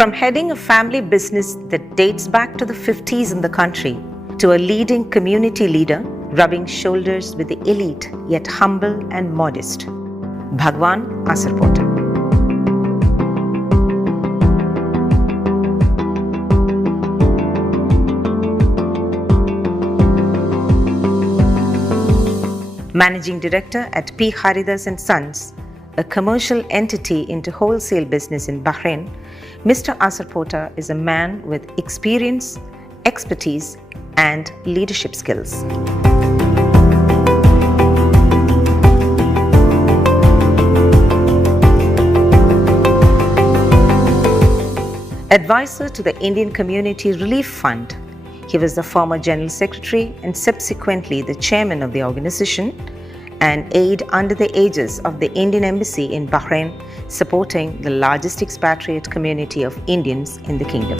From heading a family business that dates back to the 50s in the country, to a leading community leader, rubbing shoulders with the elite yet humble and modest, Bhagwan Asarpota. Managing Director at P. Haridas & Sons, a commercial entity into wholesale business in Bahrain, Mr. Asarpota is a man with experience, expertise, and leadership skills. Advisor to the Indian Community Relief Fund, he was the former General Secretary and subsequently the Chairman of the organization, and aide under the aegis of the Indian Embassy in Bahrain, supporting the largest expatriate community of Indians in the kingdom.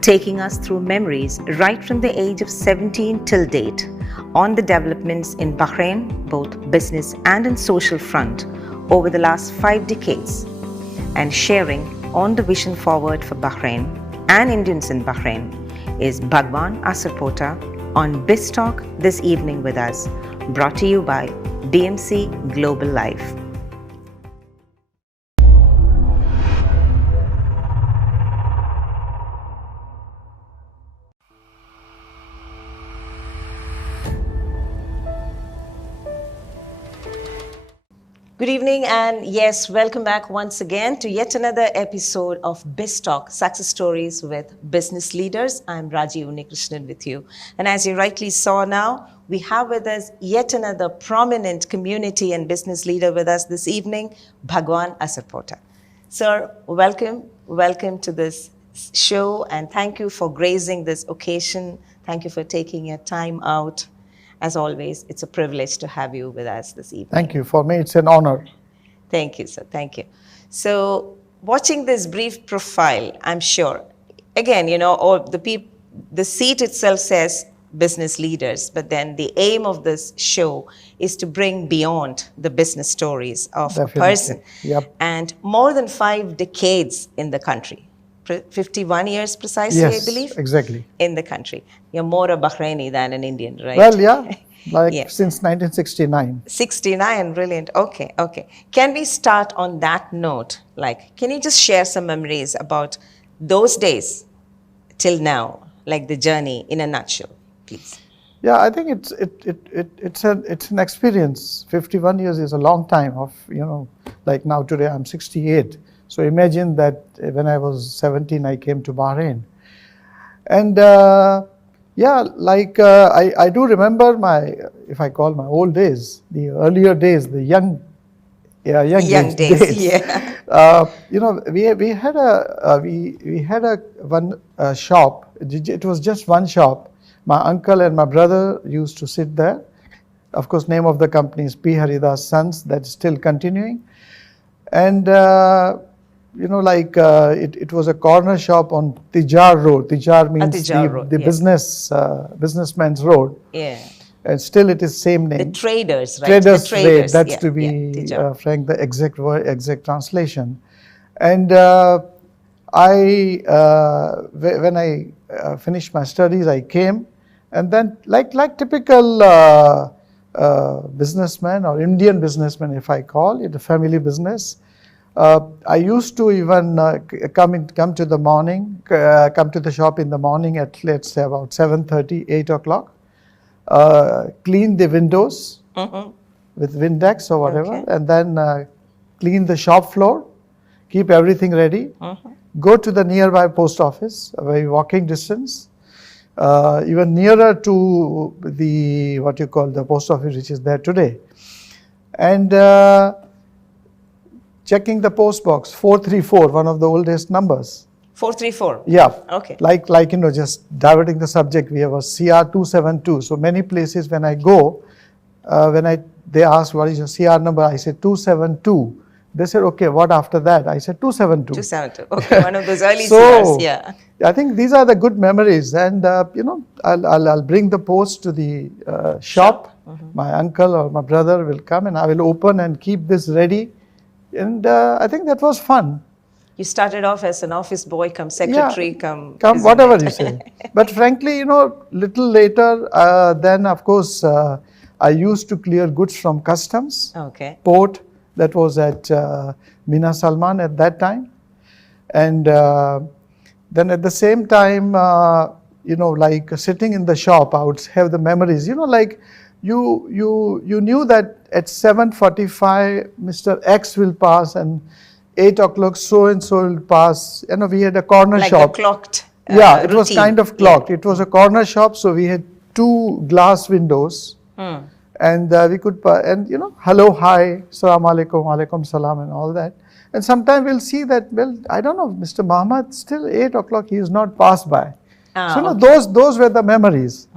Taking us through memories right from the age of 17 till date on the developments in Bahrain, both business and in social front, over the last 5 decades, and sharing on the vision forward for Bahrain and Indians in Bahrain is Bhagwan Asarpota on BIZ Talk this evening with us, brought to you by BMC Global Life. Good evening, and yes, welcome back once again to yet another episode of BIZ Talk, Success Stories with Business Leaders. I'm Raji Unikrishnan with you. And as you rightly saw now, we have with us yet another prominent community and business leader with us this evening, Bhagwan Asarpota. Sir, welcome to this show, and thank you for gracing this occasion. Thank you for taking your time out. As always, it's a privilege to have you with us this evening. Thank you. For me, it's an honor. Thank you, sir. Thank you. So, watching this brief profile, I'm sure, again, you know, all the seat itself says business leaders, but then the aim of this show is to bring beyond the business stories of a person. Yep. And more than 5 decades in the country. 51 years precisely, yes, I believe? Exactly. In the country. You're more a Bahraini than an Indian, right? Well, yeah, since 1969. 69, brilliant. Okay. Can we start on that note? Can you just share some memories about those days till now, like the journey in a nutshell, please? Yeah, I think it's an experience. 51 years is a long time of, like now today I'm 68. So imagine that when I was 17, I came to Bahrain. And I do remember if I call my old days, the earlier days, the young days. Yeah. We had one shop. It was just one shop. My uncle and my brother used to sit there. Of course, name of the company is P. Haridas Sons. That's still continuing. And it was a corner shop on Tijar Road. Tijar means the businessman's road. Yeah. And still it is same name. The traders, right? Traders Road. That's to be frank, the exact translation. And when I finished my studies, I came, and then like typical businessman or Indian businessman, if I call it, a family business. I used to even come to the shop in the morning at, let's say, about 7:30, 8 o'clock, clean the windows with Windex or whatever, and then clean the shop floor, keep everything ready, go to the nearby post office, a very walking distance, even nearer to the, the post office which is there today. And checking the post box, 434, one of the oldest numbers. 434? Yeah. Okay. Just diverting the subject, we have a CR 272. So many places when I go, they ask what is your CR number, I say 272. They said, okay, what after that? I said 272. 272. Okay, one of those early So, CRs, yeah. I think these are the good memories, and I'll bring the post to the shop. My uncle or my brother will come, and I will open and keep this ready, and I think that was fun. You started off as an office boy, come secretary, come isn't whatever it? you say. But frankly, little later, then of course, I used to clear goods from customs, Okay. port, that was at Mina Salman at that time. And then at the same time, like sitting in the shop, I would have the memories, like you knew that at 7:45, Mr. X will pass, and 8 o'clock so and so will pass. We had a corner like shop. the clocked It was routine. kind of clocked. It was a corner shop, so we had 2 glass windows. And we could, hello, hi, salam alaikum, alaikum salam, and all that. And sometimes we'll see that, well, I don't know, Mr. Muhammad, still 8 o'clock, he is not passed by. Those were the memories.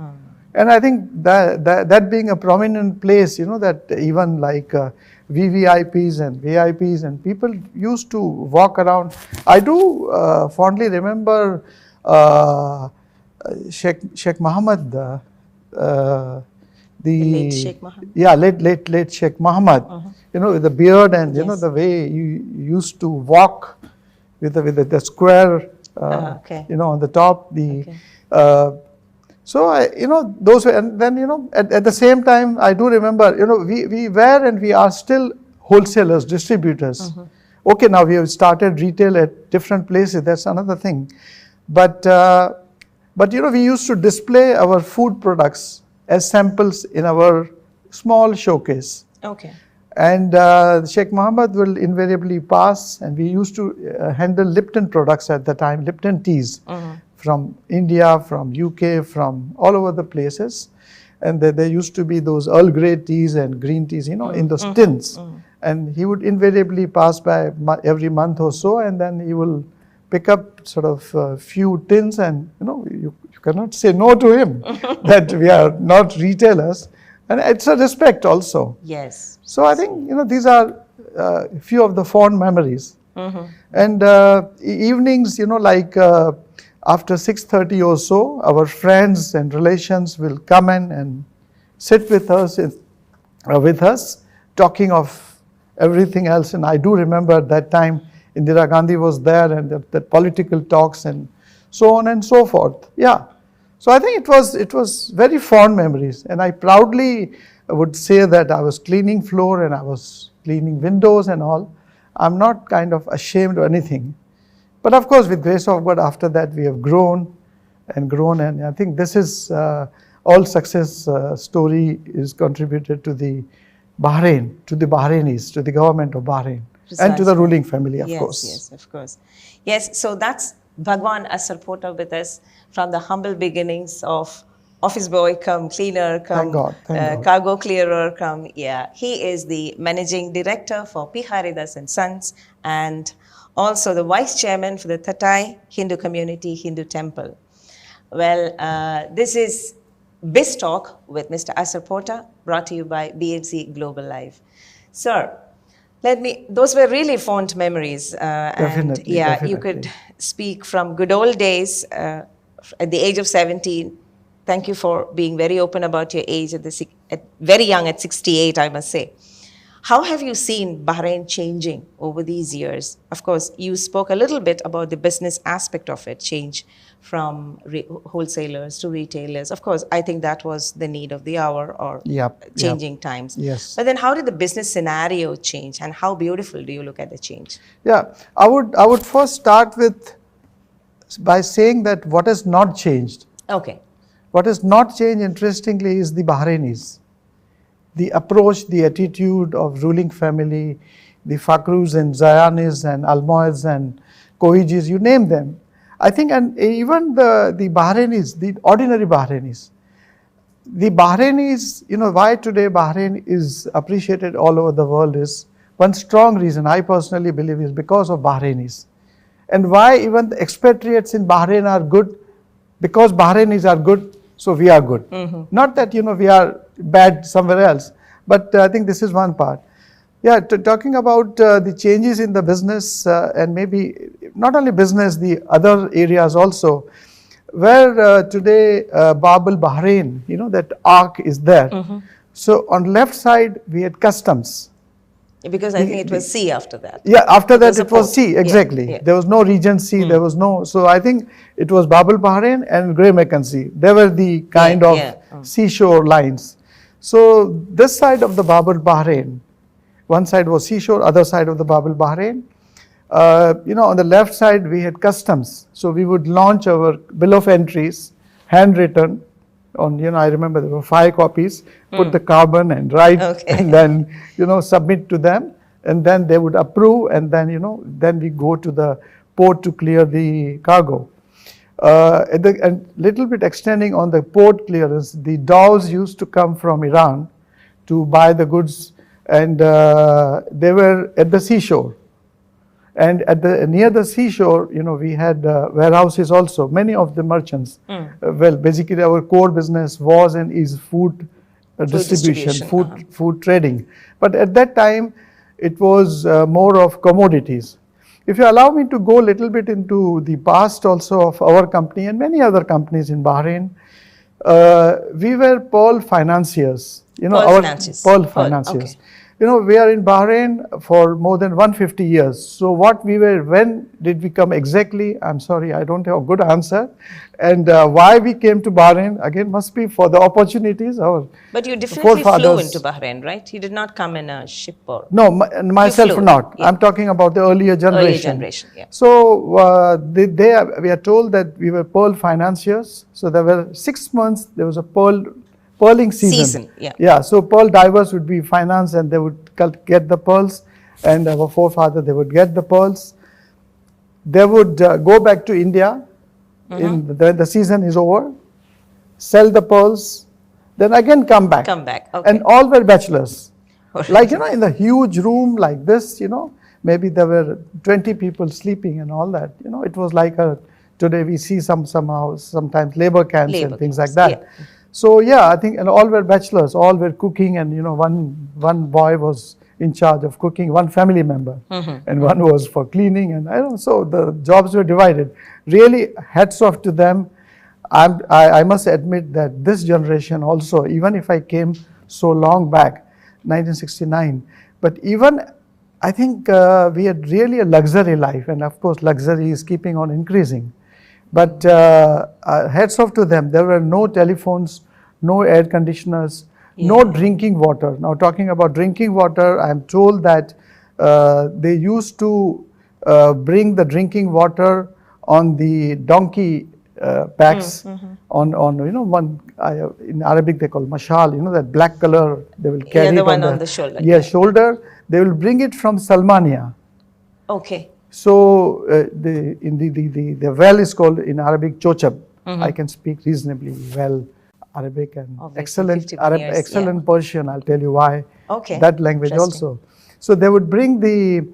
And I think that being a prominent place, that even like VVIPs and VIPs and people used to walk around. I do fondly remember Sheikh Muhammad, the late Sheikh Muhammad. Yeah, late Sheikh Muhammad. With the beard and the way you used to walk with the square, on the top. So those were, and then at the same time, I do remember we were and we are still wholesalers, distributors. Okay, now we have started retail at different places. That's another thing, but we used to display our food products as samples in our small showcase. Okay. And Sheikh Muhammad will invariably pass, and we used to handle Lipton products at the time, Lipton teas from India, from UK, from all over the places. And there used to be those Earl Grey teas and green teas, in those tins. And he would invariably pass by every month or so, and then he will pick up sort of a few tins, and you cannot say no to him that we are not retailers. And it's a respect also. Yes. So I think, these are a few of the fond memories. And evenings, like after 6:30 or so, our friends and relations will come in and sit with us, talking of everything else. And I do remember at that time, Indira Gandhi was there, and the political talks and so on and so forth. Yeah. So I think it was very fond memories, and I proudly would say that I was cleaning floor and I was cleaning windows and all. I'm not kind of ashamed or anything. But of course, with grace of God, after that we have grown, and I think this is all success story is contributed to the Bahrain, to the Bahrainis, to the government of Bahrain, and to the ruling family, of course. Yes, of course. Yes, so that's Bhagwan Asarpota with us from the humble beginnings of office boy come cleaner, come Thank God. cargo clearer, come, He is the managing director for P. Haridas and Sons, and also the vice chairman for the Thatai Hindu Community Hindu Temple. Well, this is BIZ Talk with Mr. Asarpota, brought to you by BMC Global Life. Sir, those were really fond memories. Definitely. You could speak from good old days at the age of 17. Thank you for being very open about your age very young, at 68, I must say. How have you seen Bahrain changing over these years? Of course, you spoke a little bit about the business aspect of it, change from wholesalers to retailers. Of course, I think that was the need of the hour, or changing times. Yes. But then how did the business scenario change, and how beautiful do you look at the change? Yeah, I would first start by saying that what has not changed. Okay. What has not changed, interestingly, is the Bahrainis. The approach, the attitude of ruling family, the Fakrus and Zayanis and Almoids and Kohijis, you name them. I think, and even the Bahrainis, the ordinary Bahrainis. The Bahrainis, why today Bahrain is appreciated all over the world is one strong reason, I personally believe, is because of Bahrainis. And why even the expatriates in Bahrain are good, because Bahrainis are good, so we are good. Not that, we are bad somewhere else, but I think this is one part. Yeah, talking about the changes in the business and maybe not only business, the other areas also, where today Babel Bahrain, that arc is there. So on left side we had customs. Because I think it was C after that. Yeah, after that was a it was port. sea, exactly. Yeah. There was no Regency, there was no, so I think it was Babel Bahrain and Grey Meccan Sea. They were the kind of seashore lines. So this side of the Babel Bahrain, one side was seashore, other side of the Babel Bahrain. On the left side we had customs. So we would launch our bill of entries, handwritten, on, I remember there were 5 copies, put the carbon and write, and then, submit to them, and then they would approve, and then, then we go to the port to clear the cargo. And little bit extending on the port clearance, the dhows used to come from Iran to buy the goods, and they were at the seashore. And near the seashore, we had warehouses also, many of the merchants. Well, basically our core business was and is food distribution, food trading. But at that time, it was more of commodities. If you allow me to go a little bit into the past also of our company and many other companies in Bahrain, we were pearl financiers. Pearl financiers. Okay. We are in Bahrain for more than 150 years. So when did we come exactly? I'm sorry, I don't have a good answer. And why we came to Bahrain, again, must be for the opportunities. But you definitely flew into Bahrain, right? You did not come in a ship or? No, myself not. Yeah. I'm talking about the earlier generation. Earlier generation, yeah. So we are told that we were pearl financiers. So there were 6 months, there was a pearling season. Yeah. So pearl divers would be financed and they would get the pearls, and our forefathers, they would get the pearls. They would go back to India when the season is over, sell the pearls, then again come back. Okay. And all were bachelors. Like, in the huge room like this, maybe there were 20 people sleeping and all that. It was like today we see sometimes labor camps and things like that. Yeah. So yeah, I think, and all were bachelors, all were cooking, and one boy was in charge of cooking, one family member, and one was for cleaning, and so the jobs were divided. Really, hats off to them. I must admit that this generation also, even if I came so long back, 1969, but even I think we had really a luxury life, and of course luxury is keeping on increasing. But hats off to them. There were no telephones, no air conditioners, no drinking water. Now, talking about drinking water, I am told that they used to bring the drinking water on the donkey packs. On one in Arabic they call mashal. That black color they will carry. The one on the shoulder. Yeah, shoulder. They will bring it from Salmania. Okay. So the well is called in Arabic chochab. I can speak reasonably well Arabic and excellent Persian. I'll tell you why. Okay. That language also. So they would bring the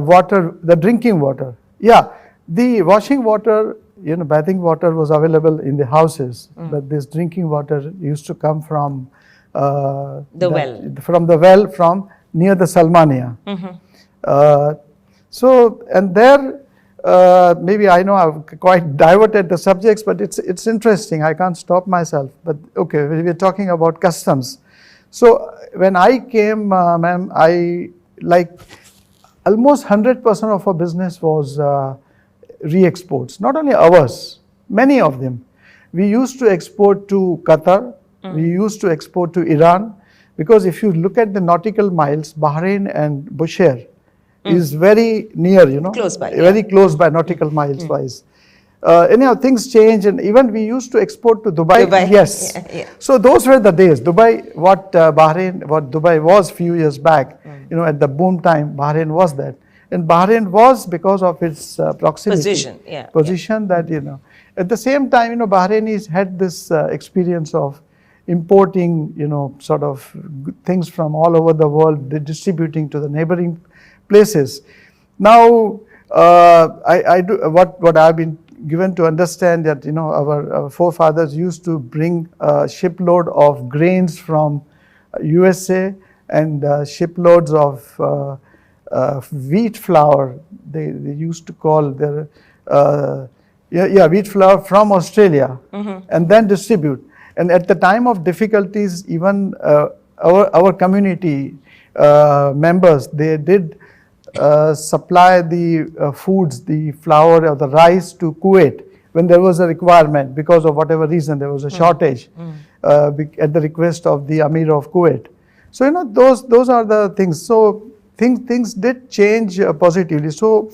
water, the drinking water. Yeah, the washing water, bathing water was available in the houses, but this drinking water used to come from the well from near the Salmania. So, and there, maybe I know I've quite diverted the subjects, but it's interesting. I can't stop myself. But okay, we're talking about customs. So when I came, ma'am, almost 100% of our business was re-exports. Not only ours, many of them. We used to export to Qatar. We used to export to Iran, because if you look at the nautical miles, Bahrain and Bushehr is very near, close by, very close by nautical miles wise. Anyhow, things change, and even we used to export to Dubai. Yes. So those were the days. Dubai, what Dubai was few years back, at the boom time, Bahrain was that. And Bahrain was because of its proximity. Position that, At the same time, Bahrainis had this experience of importing, sort of things from all over the world, distributing to the neighboring places. Now, I do what I've been given to understand that our forefathers used to bring a shipload of grains from USA and shiploads of wheat flour. They used to call their wheat flour from Australia, and then distribute. And at the time of difficulties, even our community members, they did supply the foods, the flour or the rice to Kuwait when there was a requirement because of whatever reason there was a shortage at the request of the Amir of Kuwait. So those are the things. So things did change positively. So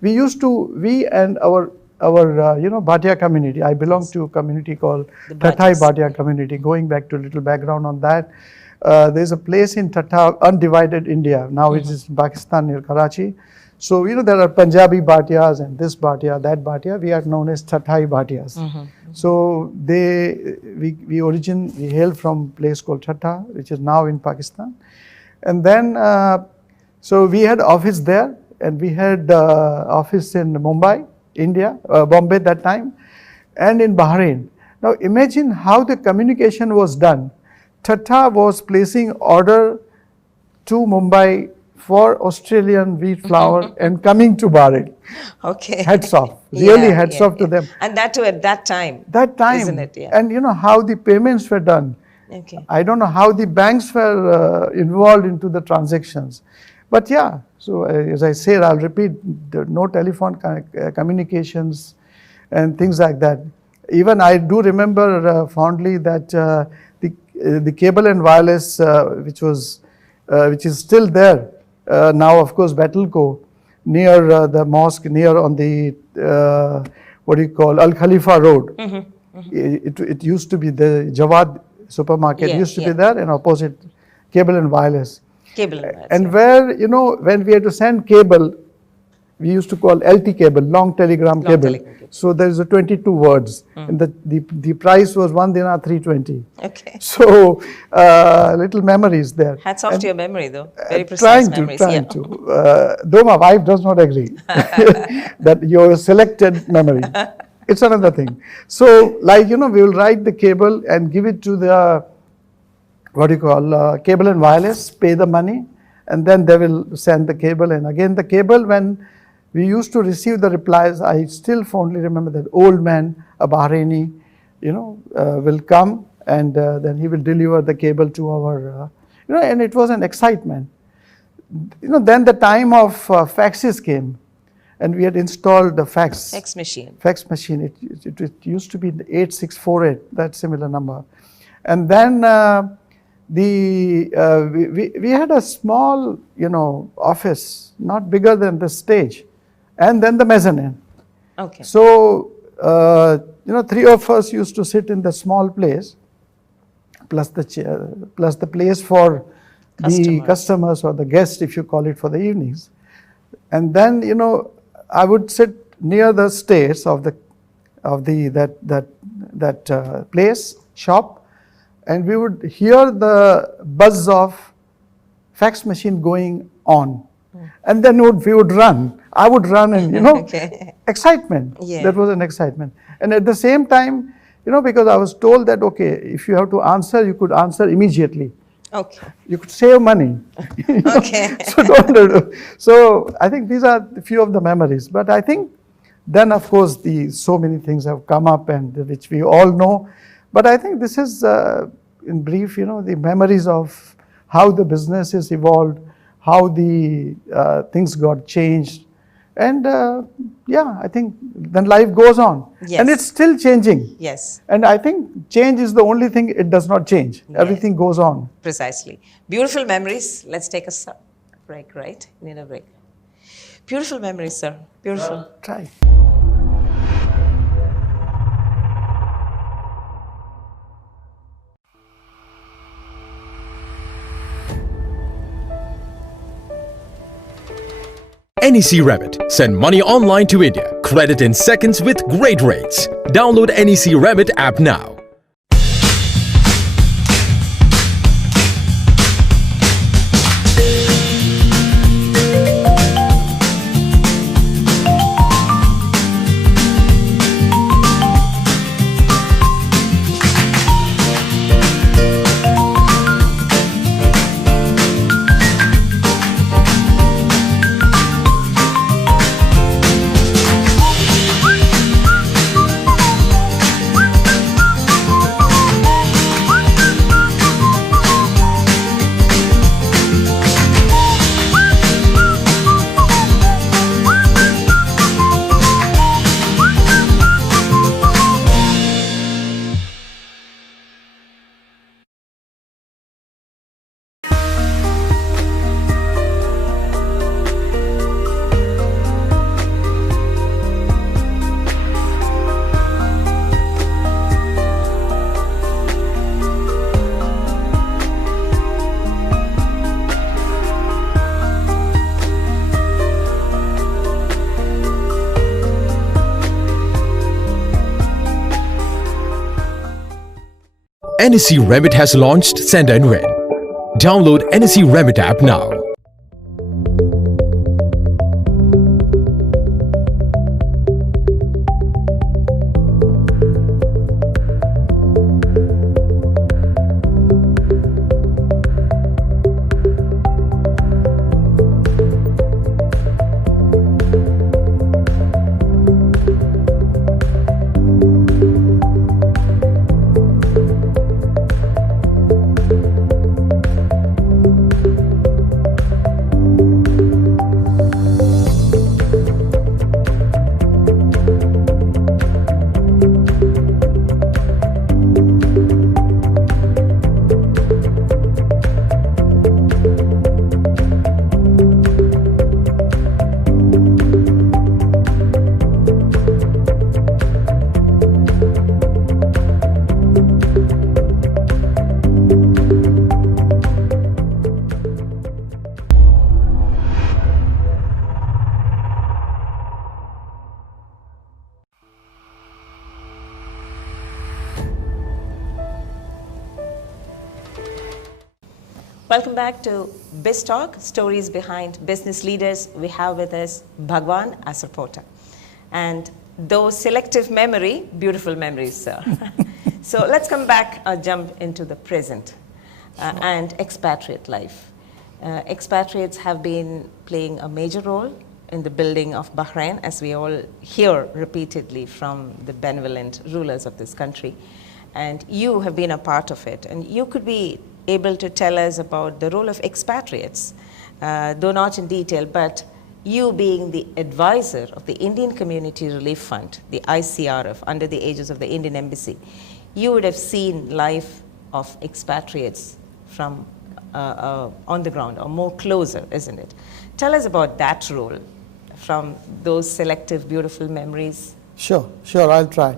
we and our Bhatia community. I belong to a community called Tathai Bhatia community. Going back to a little background on that, there's a place in Tata, undivided India. Now it is in Pakistan near Karachi. So there are Punjabi Bhatiyas and this Bhatia, that Bhatia. We are known as Tathai Bhatiyas. So we hail from a place called Tata, which is now in Pakistan. And then so we had office there, and we had office in Mumbai, India, Bombay that time, and in Bahrain. Now imagine how the communication was done. Tata was placing order to Mumbai for Australian wheat flour and coming to Bahrain. Okay. Hats off. Really hats off to them. And that too at that time. That time. Isn't it? Yeah. And how the payments were done. Okay. I don't know how the banks were involved into the transactions. But yeah, so as I said, I'll repeat, no telephone communications and things like that. Even I do remember fondly that the cable and wireless, which is still there now, of course, Battleco, near the mosque, near on the Al Khalifa Road. It used to be the Jawad supermarket used to be there, and opposite cable and wireless. And where, when we had to send cable, we used to call LT cable, long telegram cable. So there is a 22 words, and the price was 1 dinar 320. Okay. So little memories there. Hats off to your memory, though. Very precise memories. Trying to. Though my wife does not agree that your selected memory. It's another thing. So we will write the cable and give it to the cable and wireless, pay the money, and then they will send the cable. And again, the cable, when we used to receive the replies, I still fondly remember that old man, a Bahraini, will come, and then he will deliver the cable to our, and it was an excitement. Then the time of faxes came, and we had installed the fax machine. It used to be 8648, that similar number. And then we had a small, office, not bigger than the stage, and then the mezzanine. Okay. So, three of us used to sit in the small place, plus the chair, plus the place for the customers or the guests, if you call it, for the evenings. And then, I would sit near the stairs of that place, shop, and we would hear the buzz of fax machine going on. And then we would run. I would run and, excitement. Yeah. That was an excitement. And at the same time, because I was told that, okay, if you have to answer, you could answer immediately. Okay. You could save money. Okay. So I think these are a few of the memories. But I think then, of course, so many things have come up, and which we all know. But I think this is, in brief, the memories of how the business has evolved, how the things got changed. And I think then life goes on. Yes. And it's still changing. Yes. And I think change is the only thing, it does not change. Yes. Everything goes on. Precisely. Beautiful memories. Let's take a break, right? Need a break. Beautiful memories, sir. Beautiful. Try. NEC Remit. Send money online to India. Credit in seconds with great rates. Download NEC Remit app now. NSE Remit has launched Send and Win. Download NSE Remit app now. Welcome back to Biz Talk, stories behind business leaders. We have with us Bhagwan, Asarpota. And though selective memory, beautiful memories, sir. So let's come back, jump into the present and expatriate life. Expatriates have been playing a major role in the building of Bahrain, as we all hear repeatedly from the benevolent rulers of this country. And you have been a part of it. And you could be able to tell us about the role of expatriates, though not in detail, but you being the advisor of the Indian Community Relief Fund, the ICRF, under the aegis of the Indian Embassy, you would have seen life of expatriates from on the ground, or more closer, isn't it? Tell us about that role from those selective, beautiful memories. Sure, I'll try.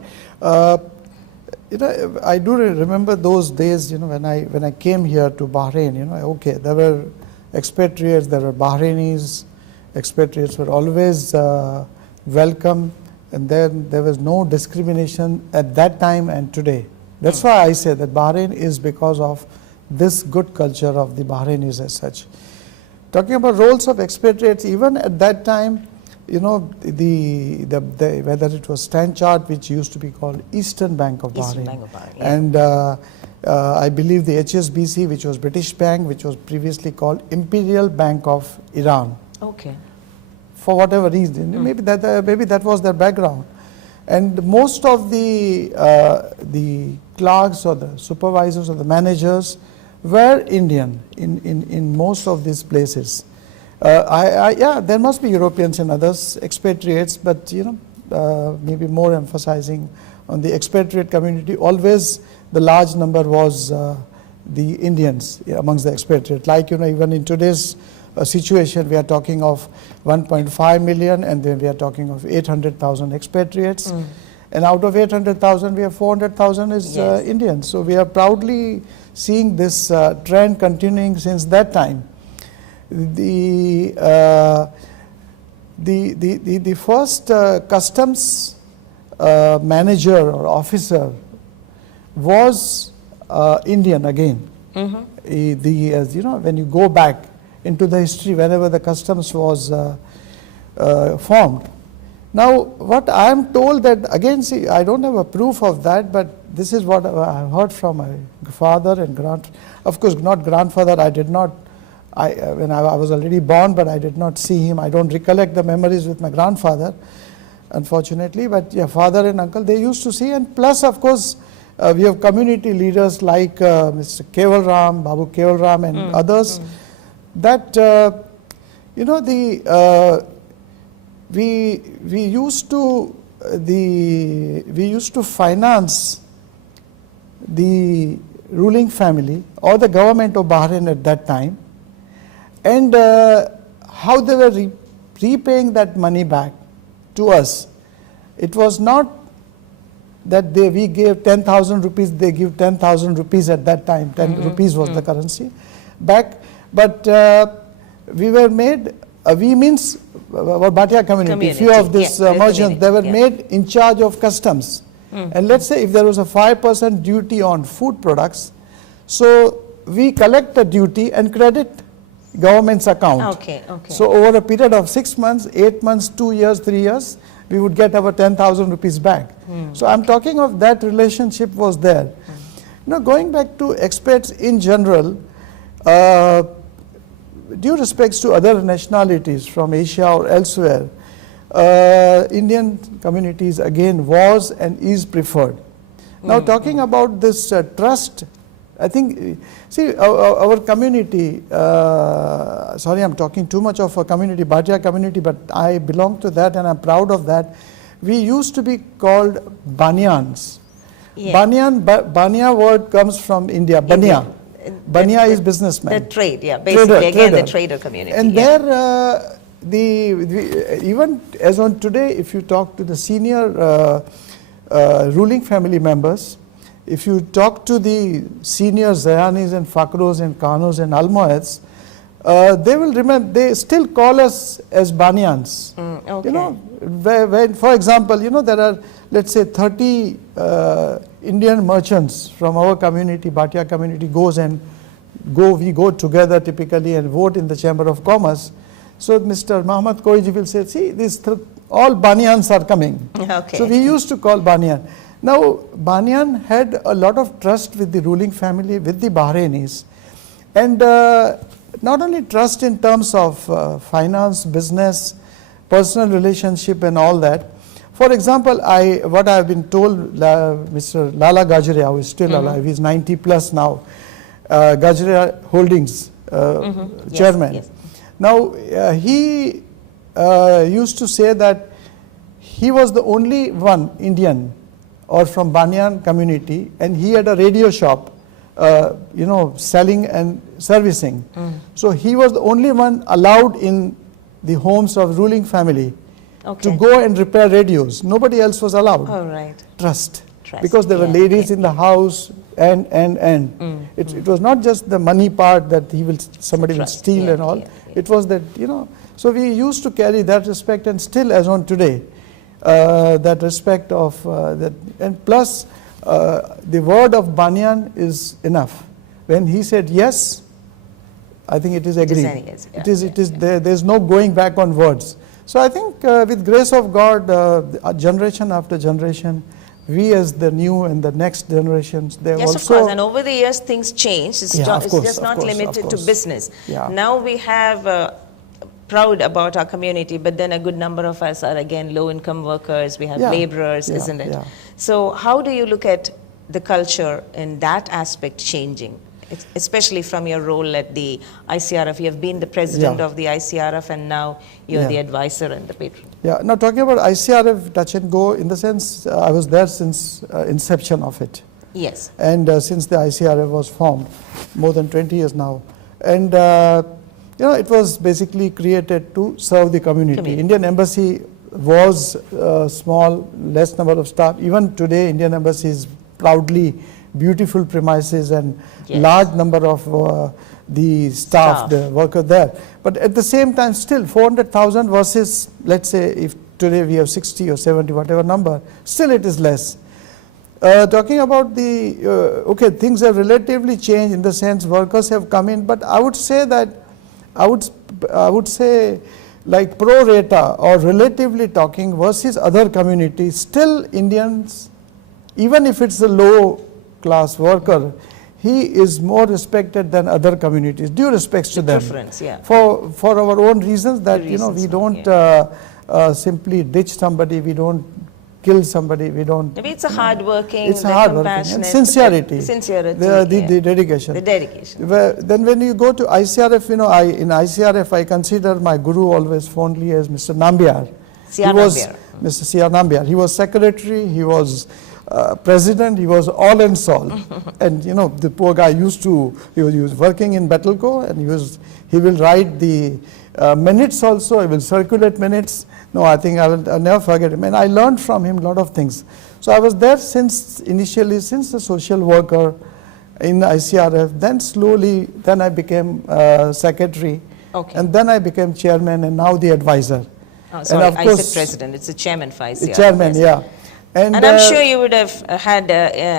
I do remember those days, when I came here to Bahrain, okay, there were expatriates, there were Bahrainis. Expatriates were always welcome, and then there was no discrimination at that time and today. That's why I say that Bahrain is because of this good culture of the Bahrainis as such. Talking about roles of expatriates, even at that time, whether it was Stand Chart, which used to be called Eastern Bank of Bahrain, yeah. And I believe the HSBC, which was British Bank, which was previously called Imperial Bank of Iran. Okay. For whatever reason, maybe that was their background, and most of the clerks or the supervisors or the managers were Indian in most of these places. Yeah, there must be Europeans and others, expatriates, but maybe more emphasizing on the expatriate community. Always the large number was the Indians amongst the expatriates. Like even in today's situation, we are talking of 1.5 million, and then we are talking of 800,000 expatriates. And out of 800,000, we have 400,000 is Indians. So we are proudly seeing this trend continuing since that time. The first customs manager or officer was Indian again. When you go back into the history, whenever the customs was formed. Now, what I am told that, again, see, I don't have a proof of that, but this is what I have heard from my father and of course, not grandfather. I did not. When I was already born, but I did not see him. I don't recollect the memories with my grandfather, unfortunately. But yeah, father and uncle, they used to see. And plus, of course, we have community leaders like Mr. Keval Ram, Babu Keval Ram, and others. That we used to finance the ruling family or the government of Bahrain at that time. And how they were repaying that money back to us. It was not that we gave 10,000 rupees, they give 10,000 rupees at that time. 10 rupees was the currency back. But we were made, we means Bhatia community, few of these merchants, they were made in charge of customs. And let's say if there was a 5% duty on food products, so we collect the duty and credit government's account. Okay, okay. So over a period of 6 months, 8 months, 2 years, 3 years, we would get our 10,000 rupees back. So I'm talking of that relationship was there. Now going back to expats in general, due respects to other nationalities from Asia or elsewhere, Indian communities again was and is preferred. Now talking about this trust, I think, see our community, sorry I'm talking too much of a community, Bhatia community, but I belong to that and I'm proud of that. We used to be called Banyans. Yeah. Banya word comes from India, Banya. Banya is businessman. The trade, yeah, basically again the trader community. And yeah. there, even as on today, if you talk to the senior ruling family members, if you talk to the senior Zayanis and Fakros and Kanos and Almohads, they will remember, they still call us as Banyans. Okay. You know, when, for example, you know, there are, let's say 30 Indian merchants from our community, Bhatia community we go together typically and vote in the Chamber of Commerce. So Mr. Muhammad Koiji will say, see, all Banyans are coming. Okay. So we used to call Banyan. Now, Banyan had a lot of trust with the ruling family, with the Bahrainis. And not only trust in terms of finance, business, personal relationship and all that. For example, what I have been told, Mr. Lala Gajria, who is still alive, he's 90 plus now, Gajria Holdings chairman. Yes. Now, he used to say that he was the only one Indian or from Banyan community, and he had a radio shop, you know, selling and servicing. So he was the only one allowed in the homes of ruling family to go and repair radios. Nobody else was allowed. All right. Trust. Because there were ladies in the house and. It was not just the money part that somebody will steal and all. It was that, you know, so we used to carry that respect, and still as on today, that respect of that, and plus the word of Banyan is enough. When he said yes, I think it is agreed. There's no going back on words. So I think with grace of God, generation after generation, we as the new and the next generations, they yes, also... of course, and over the years things change. It's just not limited to business. Yeah. Now we have proud about our community, but then a good number of us are again low-income workers, we have laborers, isn't it? Yeah. So how do you look at the culture in that aspect changing? Especially from your role at the ICRF, you have been the president of the ICRF and now you're the advisor and the patron. Yeah, now talking about ICRF touch and go, in the sense I was there since inception of it. Yes. And since the ICRF was formed, more than 20 years now. And you know, it was basically created to serve the community. Indian Embassy was small, less number of staff. Even today, Indian Embassy is proudly beautiful premises and large number of the staff, the worker there. But at the same time, still 400,000 versus, let's say, if today we have 60 or 70, whatever number, still it is less. Talking about the, things have relatively changed in the sense workers have come in, but I would say that, I would say like pro rata or relatively talking versus other communities, still Indians, even if it's a low class worker, he is more respected than other communities, due respects to them. For our own reasons that, you know, we don't simply ditch somebody, we don't kill somebody, we don't... Maybe it's a hard-working, it's hard-working, and sincerity. The dedication. The dedication. Then when you go to ICRF, you know, in ICRF I consider my guru always fondly as Mr. Nambiar. Mr. C.R. Nambiar. He was secretary, he was president, he was all and all. And you know, the poor guy he was working in Betelco, and he will write the minutes also, he will circulate minutes. No, I think I'll never forget him. And I learned from him a lot of things. So I was there initially since a social worker in ICRF, then slowly, then I became secretary, and then I became chairman, and now the advisor. Oh, sorry, I said president, it's the chairman for ICRF. Chairman, yeah. And I'm sure you would have had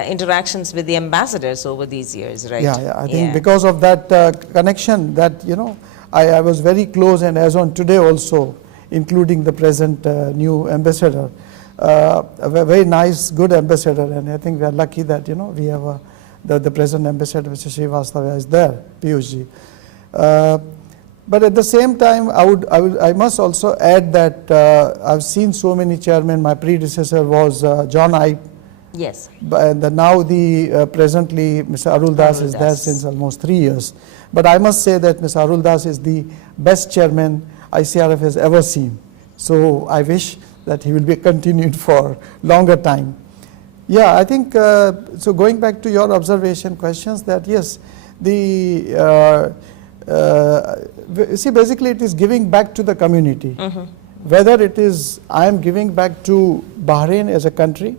interactions with the ambassadors over these years, right? Yeah, I think because of that connection, that I was very close, and as on today also, including the present new ambassador, a very nice, good ambassador, and I think we are lucky that we have the present ambassador, Mr. Srivastava, is there, Piyushji. But at the same time, I must also add that I've seen so many chairmen. My predecessor was John Ipe. Yes. And now presently Mr. Arul Das is there since almost 3 years. But I must say that Mr. Arul Das is the best chairman ICRF has ever seen. So I wish that he will be continued for longer time. Yeah, I think, so going back to your observation questions, that yes, see, basically it is giving back to the community. Whether it is I am giving back to Bahrain as a country,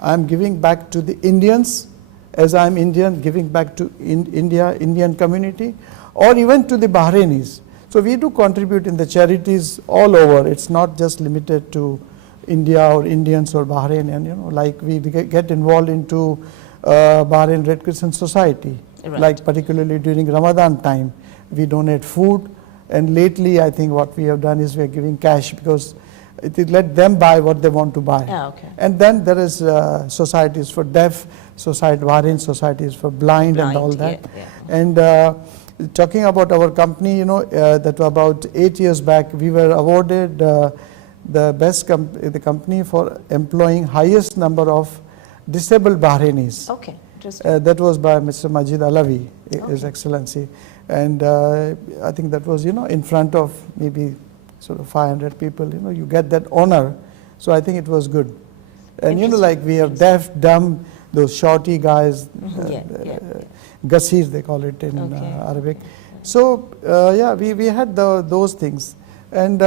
I am giving back to the Indians as I am Indian, giving back to Indian community, or even to the Bahrainis. So we do contribute in the charities all over. It's not just limited to India or Indians or Bahrain, and like we get involved into Bahrain Red Crescent Society, like particularly during Ramadan time. We donate food, and lately I think what we have done is we are giving cash, because it let them buy what they want to buy. And then there is societies for deaf, Bahrain societies for blind and all that. And talking about our company, that about 8 years back we were awarded the best the company for employing highest number of disabled Bahrainis. Okay, interesting. That was by Mr. Majid Alawi, His Excellency. And I think that was, in front of maybe sort of 500 people, you get that honor. So I think it was good. And like we have deaf, dumb, those shorty guys, Gasir they call it in Arabic. So yeah, we had those things. And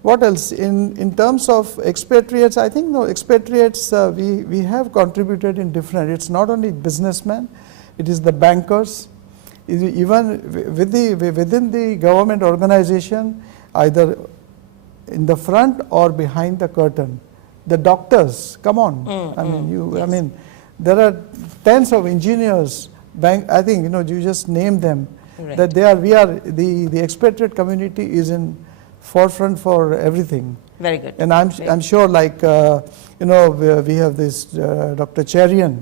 what else? In terms of expatriates, I think expatriates we have contributed in different. It's not only businessmen, it is the bankers. Even within the government organization, either in the front or behind the curtain, the doctors. Come on, I mean I mean, there are tens of engineers. I think you just name them. That we are the expatriate community is in forefront for everything. Very good. And I'm sure, like we have this Dr. Cherian,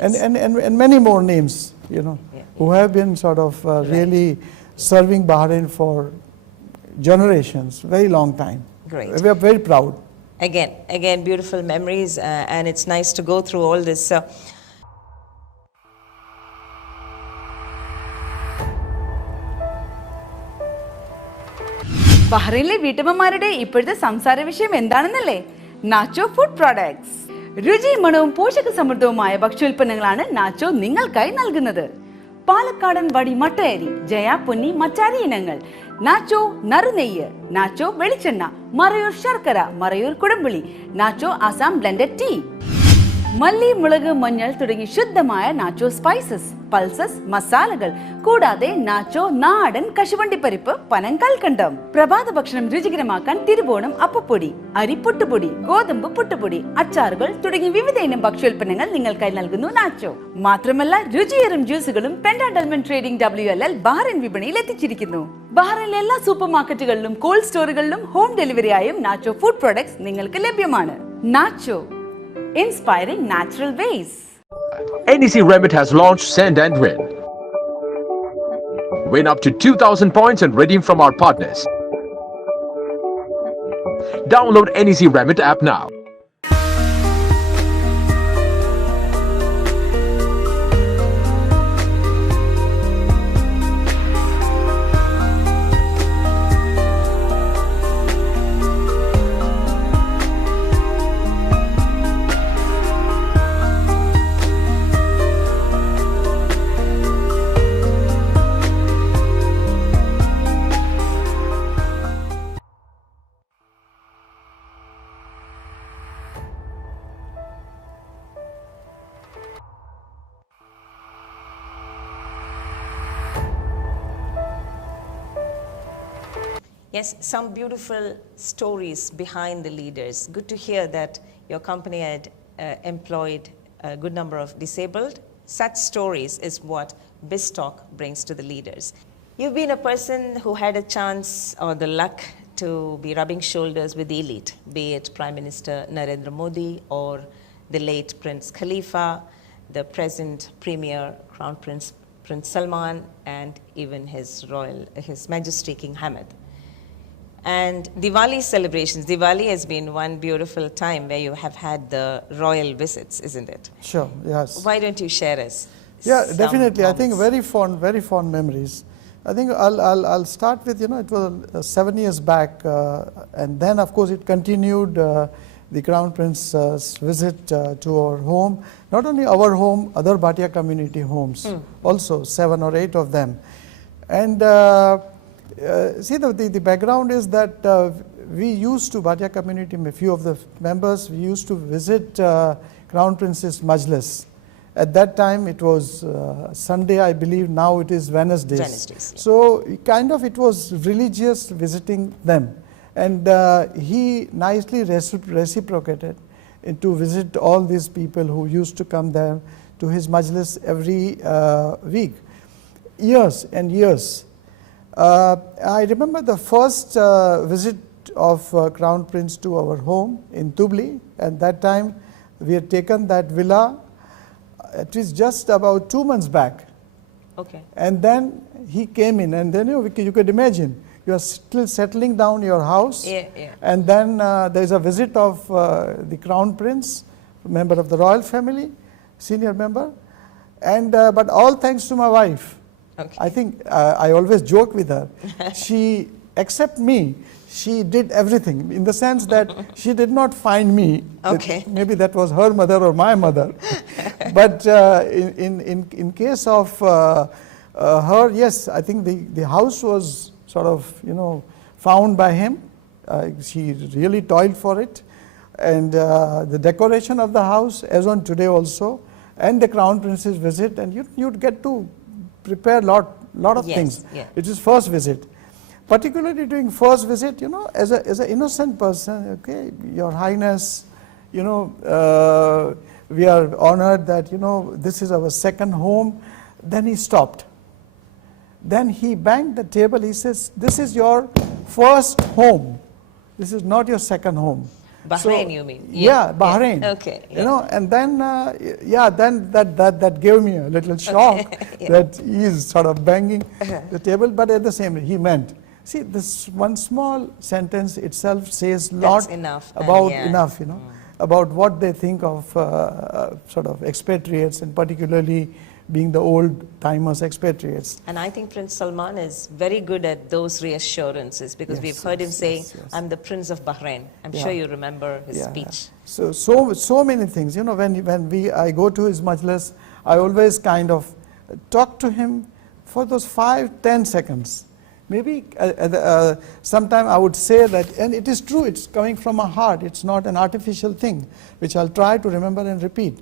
and many more names. Who have been sort of really serving Bahrain for generations, very long time. Great. We are very proud. Again, beautiful memories, and it's nice to go through all this. ബഹ്റൈനിലെ വീട്ടമ്മമാരുടെ ഇപ്പോഴത്തെ സംസാര വിഷയം എന്താണെന്നല്ലേ? Nacho food products. രുചിയും മണവും പോഷക സമൃദ്ധവുമായ ഭക്ഷ്യോൽപ്പന്നങ്ങളാണ് nacho നിങ്ങൾക്കായി നൽകുന്നത്. പാലക്കാടൻ വടി മട്ടയരി, ജയ പൊന്നി മച്ചാരി ഇനങ്ങൾ, നാച്ചോ നറുനെയ്യ്, നാച്ചോ വെളിച്ചെണ്ണ, മറയൂർ ശർക്കര, മറയൂർ കുടംപുളി, നാച്ചോ ആസാം ബ്ലെൻഡഡ് ടീ, മല്ലി, മുളക്, മഞ്ഞൾ തുടങ്ങി ശുദ്ധമായ നാച്ചോ സ്പൈസസ്, പൾസസ്, മസാലകൾ, കൂടാതെ നാച്ചോ നാടൻ കശുവണ്ടിപ്പരിപ്പ്, പനം കൽക്കണ്ടം. പ്രഭാത ഭക്ഷണം രുചികരമാക്കാൻ തിരുവോണം അപ്പപ്പൊടി, അരിപ്പുട്ടുപൊടി, ഗോതമ്പ് പുട്ടുപൊടി, അച്ചാറുകൾ തുടങ്ങി വിവിധ ഇനം ഭക്ഷ്യോൽപ്പന്നങ്ങൾ നിങ്ങൾക്കായി നൽകുന്നു നാച്ചോ. മാത്രമല്ല രുചിയേറും ജ്യൂസുകളും പെൻഡാഡൽമെന്റ് ട്രേഡിംഗ് WLL ബഹ്റൈൻ വിപണിയിൽ എത്തിച്ചിരിക്കുന്നു. ബഹ്റൈനിലെ എല്ലാ സൂപ്പർ മാർക്കറ്റുകളിലും കോൾഡ് സ്റ്റോറുകളിലും ഹോം ഡെലിവറിയായും നാച്ചോ ഫുഡ് പ്രോഡക്ട്സ് നിങ്ങൾക്ക് ലഭ്യമാണ്. Nacho, inspiring natural ways. NEC Remit has launched Send and Win. Win up to 2,000 points and redeem from our partners. Download NEC Remit app now. Yes, some beautiful stories behind the leaders. Good to hear that your company had employed a good number of disabled. Such stories is what BizTalk brings to the leaders. You've been a person who had a chance or the luck to be rubbing shoulders with the elite, be it Prime Minister Narendra Modi or the late Prince Khalifa, the present Premier Crown Prince Salman, and even His Majesty King Hamad. And Diwali celebrations. Diwali has been one beautiful time where you have had the royal visits, isn't it? Sure, yes. Why don't you share us? Yeah, some definitely. I think moments? very fond memories. I think I'll start with, it was 7 years back, and then of course it continued, the Crown Prince's visit to our home, not only our home, other Bhatia community homes, also 7 or 8 of them. And see, the background is that we used to, Bhatia community, a few of the members, we used to visit Crown Prince's Majlis. At that time it was Sunday, I believe. Now it is Wednesdays. Wednesdays, yeah. So it was religious visiting them, and he nicely reciprocated to visit all these people who used to come there to his Majlis every week, years and years. I remember the first visit of Crown Prince to our home in Tubli. At that time we had taken that villa. It is just about 2 months back. Okay. And then he came in, and then you could imagine, you are still settling down your house. Yeah. And then there is a visit of the Crown Prince, member of the royal family, senior member. And but all thanks to my wife. Okay. I think I always joke with her. She, except me, she did everything, in the sense that she did not find me. Okay. Maybe that was her mother or my mother. But in case of her, yes, I think the house was sort of, found by him. She really toiled for it. And the decoration of the house, as on today also, and the Crown Prince's visit, and you'd get to prepare lot of Yes, things. yeah. It is first visit. Particularly during first visit, as an innocent person, okay, Your Highness, we are honored that, this is our second home. Then he stopped. Then he banged the table. He says, this is your first home. This is not your second home. Bahrain, you mean? Yeah, Bahrain. Yeah. Okay. And then, then that gave me a little shock that he is sort of banging the table, but at the same time, he meant. See, this one small sentence itself says lot about about what they think of sort of expatriates, and particularly being the old timers expatriates. And I think Prince Salman is very good at those reassurances, because we've heard him saying, I'm the Prince of Bahrain. I'm sure you remember his speech. So many things. When I go to his Majlis, I always kind of talk to him for those 5-10 seconds. Maybe sometime I would say that, and it is true, it's coming from my heart, it's not an artificial thing, which I'll try to remember and repeat.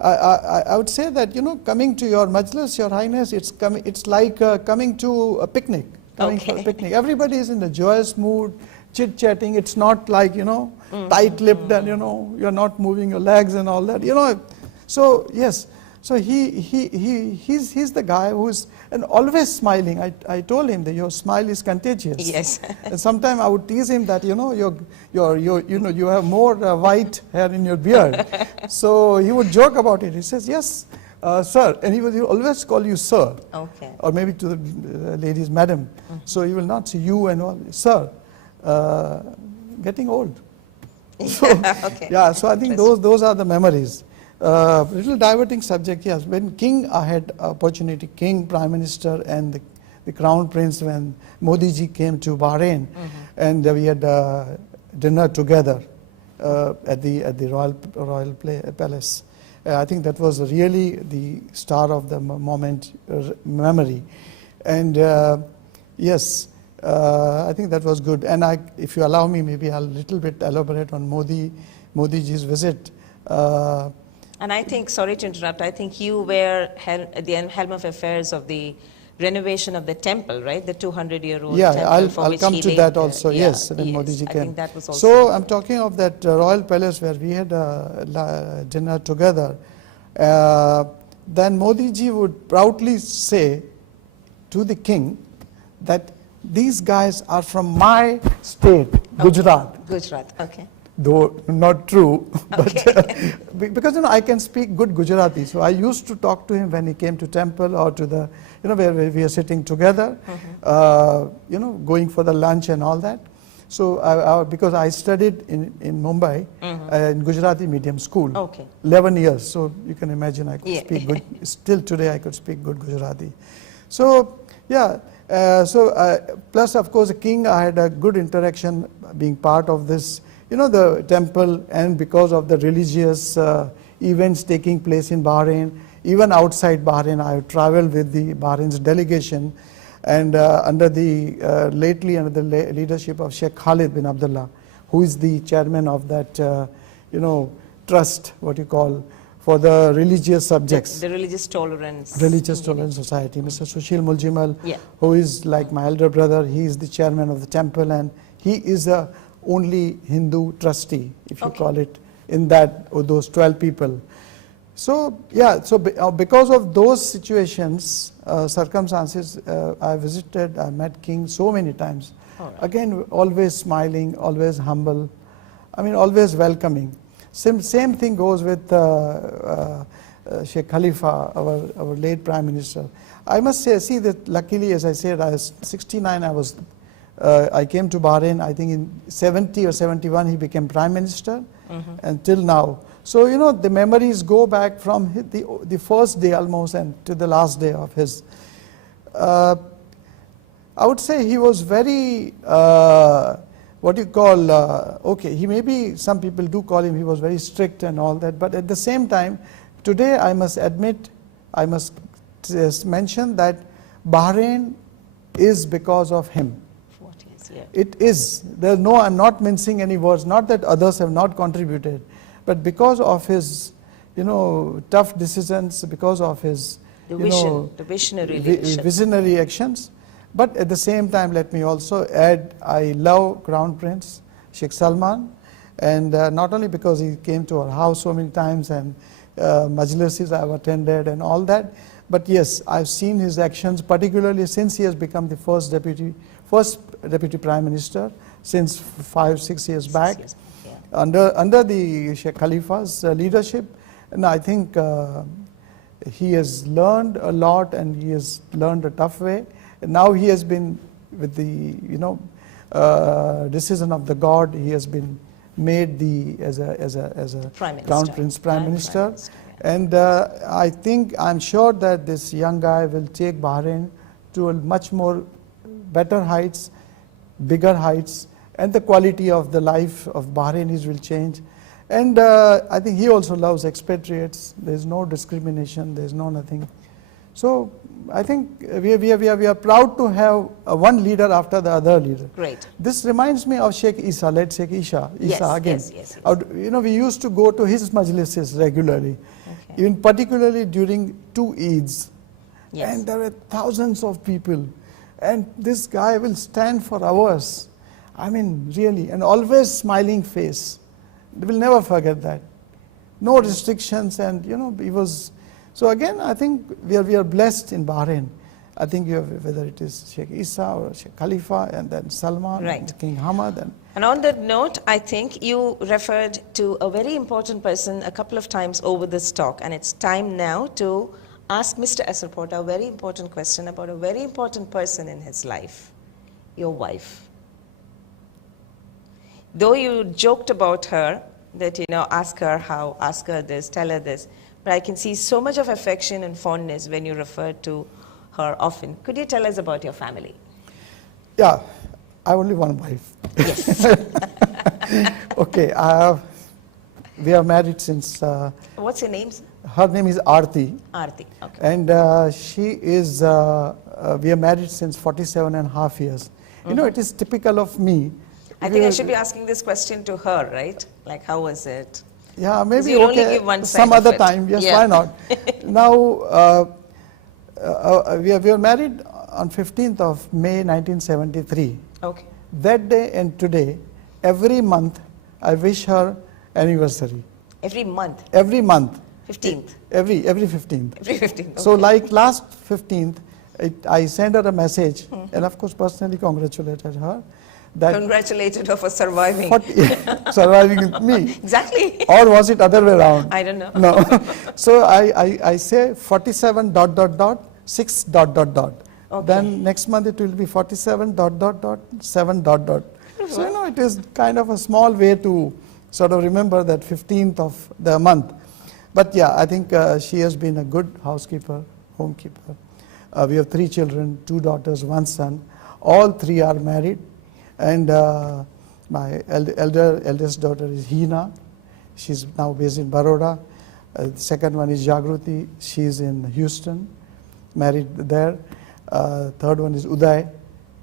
I would say that, coming to your Majlis, Your Highness, it's like coming to a picnic. For a picnic. Everybody is in the joyous mood, chit-chatting. It's not like, tight-lipped and, you're not moving your legs and all that, So, yes. So he's the guy who's and always smiling. I told him that your smile is contagious. Yes. And sometimes I would tease him that you have more white hair in your beard. So he would joke about it. He says, yes, sir, and he will always call you sir. Okay. Or maybe to the ladies, madam. So he will not say you and all, sir. Getting old. So, yeah. So I think those are the memories. Little diverting subject, yes. When King, I had opportunity, King, Prime Minister, and the Crown Prince, when Modi ji came to Bahrain, and we had dinner together at the Royal Palace. I think that was really the star of the moment, memory. And yes, I think that was good. And if you allow me, maybe I'll a little bit elaborate on Modi ji's visit. And I think, sorry to interrupt, I think you were at the helm of affairs of the renovation of the temple, right? The 200-year-old Yeah, temple for I'll which come he to laid that the- also. yeah, Yes, when yes, Modi ji I came. think that was also So important. I'm talking of that royal palace where we had dinner together. Then Modi ji would proudly say to the king that these guys are from my state, Gujarat. Gujarat, okay. Though not true, but Okay. because I can speak good Gujarati, so I used to talk to him when he came to temple or to the where we are sitting together, going for the lunch and all that. So because I studied in Mumbai in Gujarati medium school, Okay. 11 years, so you can imagine I could Yeah. speak good. Still today I could speak good Gujarati. So yeah. Plus of course the king, I had a good interaction being part of this, the temple, and because of the religious events taking place in Bahrain, even outside Bahrain, I have traveled with the Bahrain's delegation, and lately under the leadership of Sheikh Khalid bin Abdullah, who is the chairman of that, trust, what you call, for the religious subjects. The religious tolerance. Religious Tolerance Society, Mr. Sushil Muljimal, Yeah. who is like my elder brother. He is the chairman of the temple, and he is the only Hindu trustee, if you Okay. call it, in those 12 people. So yeah, because of those situations, circumstances, I visited, I met King so many times. All right. Again, always smiling, always humble, always welcoming. Same thing goes with Sheikh Khalifa, our late Prime Minister. I must see that luckily, as I said, I was 69, I came to Bahrain, I think in 70 or 71 he became Prime Minister, until now. So, the memories go back from the first day almost and to the last day of his. I would say he was very, what you call, he maybe, some people do call him, he was very strict and all that, but at the same time, today I must admit, I must just mention that Bahrain is because of him. 40 years, yeah. It is. I'm not mincing any words, not that others have not contributed, but because of his, tough decisions, because of his, The vision, the visionary leadership. visionary actions. But at the same time, let me also add, I love Crown Prince Sheikh Salman, and not only because he came to our house so many times and majlises I've attended and all that, but yes, I've seen his actions, particularly since he has become the first deputy Prime Minister since 5-6 years back, Yes, yeah. under the Sheikh Khalifa's leadership, and I think he has learned a lot, and he has learned a tough way. And now he has been, with the decision of the God, he has been made as a Prime Minister. Crown Prince Prime Minister. Prime Minister, And I'm sure that this young guy will take Bahrain to a much more better heights, bigger heights, and the quality of the life of Bahrainis will change. And I think he also loves expatriates. There's no discrimination. There's no nothing. So I think we are proud to have one leader after the other leader. Great. This reminds me of Sheikh Isa. Let's take Isa Yes, again. yes. We used to go to his majlises regularly, Okay. even particularly during 2 Eids. Yes. And there were thousands of people. And this guy will stand for hours. Really, and always smiling face. They will never forget that. No restrictions, and he was. So again, I think we are blessed in Bahrain. I think whether it is Sheikh Isa or Sheikh Khalifa, and then Salman, Right. and King Hamad, And on that note, I think you referred to a very important person a couple of times over this talk, and it's time now to ask Mr. Asarpota a very important question about a very important person in his life, your wife. Though you joked about her, that ask her how, ask her this, tell her this, but I can see so much of affection and fondness when you refer to her often. Could you tell us about your family? yeah, I have only one wife. Yes. Okay, we are married since. What's your name, sir? Her name is Aarti, Aarti. Okay. and she is. We are married since 47.5 years. It is typical of me. I think I should be asking this question to her, right? Like, how was it? Yeah, maybe you'll only okay. give one Some side of other it. time, yes, Yeah. why not? Now, we were married on 15th of May 1973. Okay. That day and today, every month, I wish her anniversary. Every month? Every month. 15th? Every 15th. Every 15th. Okay. So like last 15th, I sent her a message, and of course personally congratulated her. That Congratulated her for surviving. surviving with me. Exactly. Or was it other way around? I don't know. No. So I say 47 ... 6 ... Okay. Then next month it will be 47 ... 7 ... So you know, it is kind of a small way to sort of remember that 15th of the month. But yeah, I think she has been a good housekeeper, homekeeper. We have 3 children, 2 daughters, 1 son. All 3 are married. And my eldest daughter is Hina. She's now based in Baroda. The second one is Jagruti. She's in Houston, married there. Third one is Uday,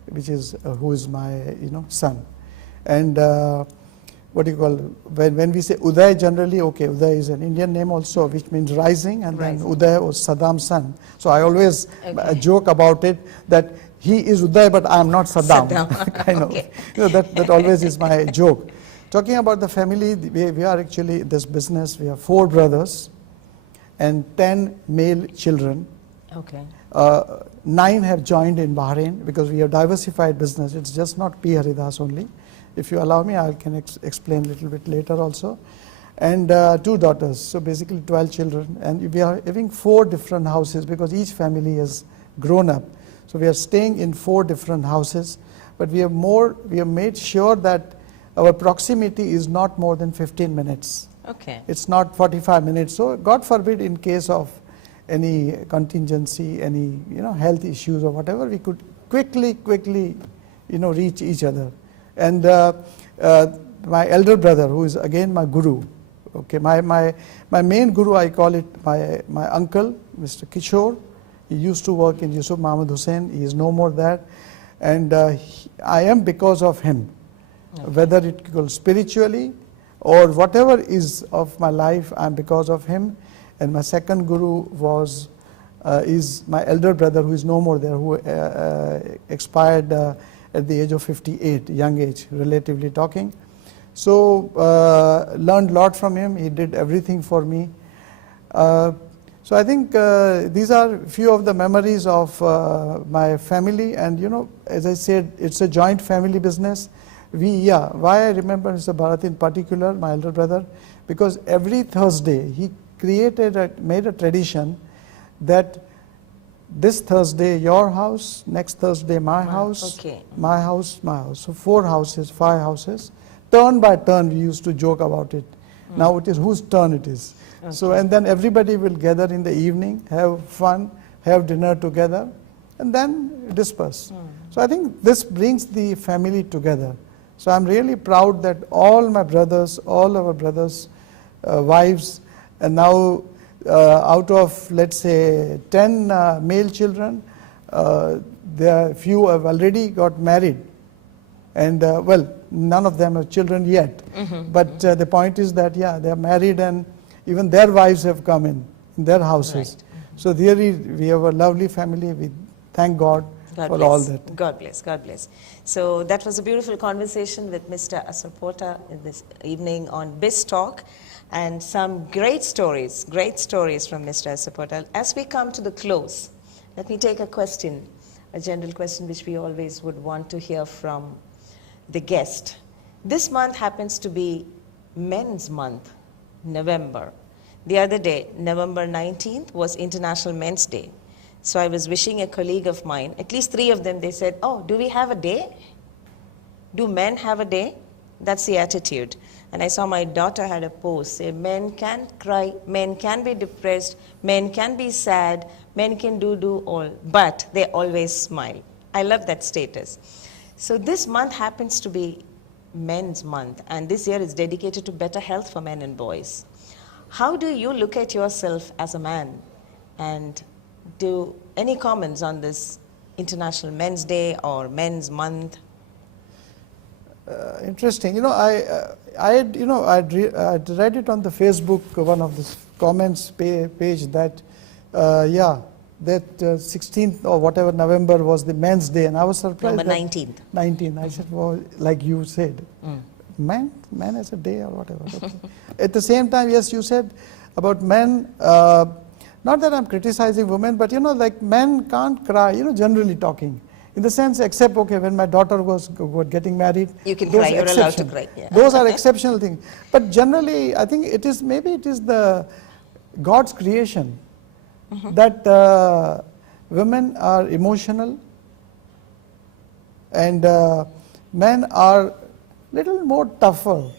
which is who is my son. And what do you call, when we say Uday generally, okay, Uday is an Indian name also, which means rising, and then Uday was Saddam's son. So I always joke about it that he is Uday, but I am not Saddam. Kind of. That always is my joke. Talking about the family, we are actually this business. We have 4 brothers and 10 male children. Okay. 9 have joined in Bahrain because we have diversified business. It's just not P. Haridas only. If you allow me, I can explain a little bit later also. And 2 daughters, so basically 12 children. And we are having 4 different houses because each family has grown up. So we are staying in 4 different houses, but we have made sure that our proximity is not more than 15 minutes. Okay. It's not 45 minutes. So God forbid, in case of any contingency, any health issues or whatever, we could quickly reach each other. And my elder brother, who is again my guru, okay, my main guru, I call it my uncle, Mr. Kishore. He used to work in Yusuf Mahmud Hussain. He is no more there. And I am because of him. Okay. Whether it goes spiritually or whatever is of my life, I am because of him. And my second guru is my elder brother, who is no more there, who expired at the age of 58, young age, relatively talking. So learned a lot from him. He did everything for me. So I think these are a few of the memories of my family. And as I said, it's a joint family business. Why I remember Mr. Bharat in particular, my elder brother, because every Thursday he made a tradition that this Thursday your house, next Thursday my house, okay. my house, my house. So 4 houses, 5 houses. Turn by turn we used to joke about it. Now it is whose turn it is. Okay. So and then everybody will gather in the evening, have fun, have dinner together, and then disperse. So I think this brings the family together. So I'm really proud that all my brothers, all our brothers' wives, and now out of, let's say, 10 male children, there few have already got married. And none of them have children yet. But the point is that, they are married, and even their wives have come in their houses. Right. So really, we have a lovely family. We thank God for all that. God bless, God bless. So that was a beautiful conversation with Mr. Asarpota this evening on BIZ Talk. And some great stories from Mr. Asarpota. As we come to the close, let me take a question, a general question which we always would want to hear from the guest. This month happens to be Men's Month, November. The other day, November 19th, was International Men's Day. So I was wishing a colleague of mine, at least 3 of them, they said, oh, do we have a day? Do men have a day? That's the attitude. And I saw my daughter had a post, say, men can cry, men can be depressed, men can be sad, men can do all, but they always smile. I love that status. So this month happens to be Men's Month, and this year is dedicated to better health for men and boys. How do you look at yourself as a man? And do any comments on this International Men's Day or Men's Month? Interesting. I had read it on the Facebook, one of the comments page that, that 16th or whatever November was the Men's Day, and I was surprised. November that 19th. 19th. I said, well, like you said, man has a day or whatever. Okay. At the same time, yes, you said about men. Not that I'm criticizing women, but like men can't cry. Generally talking. In the sense, except, when my daughter was getting married. You can those cry, you're allowed to exception. cry. Yeah. Those are exceptional things. But generally, I think maybe it is the God's creation that women are emotional and men are little more tougher,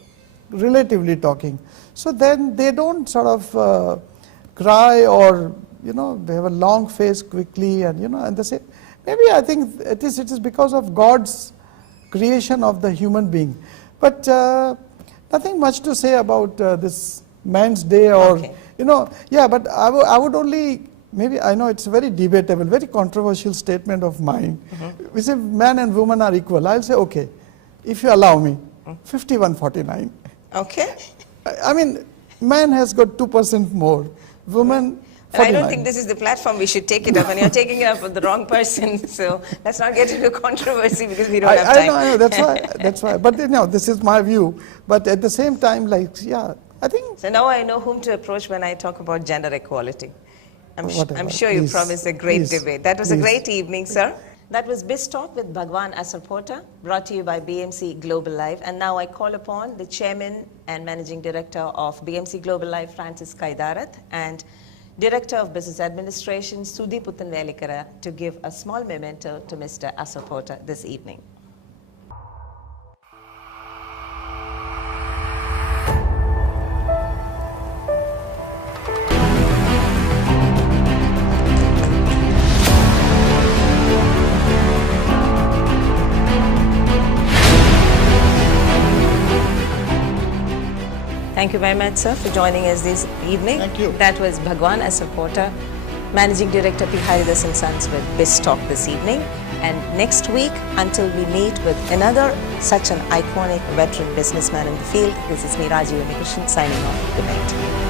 relatively talking. So then they don't sort of cry or, they have a long face quickly and, and the same. Maybe I think it is because of God's creation of the human being. But nothing much to say about this Men's Day or, but I would only, maybe I know it's a very debatable, very controversial statement of mine. We say man and woman are equal. I'll say, okay, if you allow me, 51-49. Okay. I mean, man has got 2% more, woman 49. I don't think this is the platform we should take it up, and you're taking it up with the wrong person. So let's not get into controversy because we don't have time. I know, that's why. But this is my view. But at the same time, I think. So now I know whom to approach when I talk about gender equality. I'm sure you promised a great debate. That was a great evening, sir. That was BIZ Talk with Bhagwan Asarpota, brought to you by BMC Global Life. And now I call upon the Chairman and Managing Director of BMC Global Life, Francis Kaidarath, and Director of Business Administration, Sudhi Puttanvelikara, to give a small memento to Mr. Asarpota this evening. Thank you very much, sir, for joining us this evening. Thank you. That was Bhagwan Asarpota, Managing Director, P. Haridas & Sons with BIZ Talk this evening. And next week, until we meet with another such an iconic veteran businessman in the field, this is me, Raji Unikrishnan, signing off. Good night.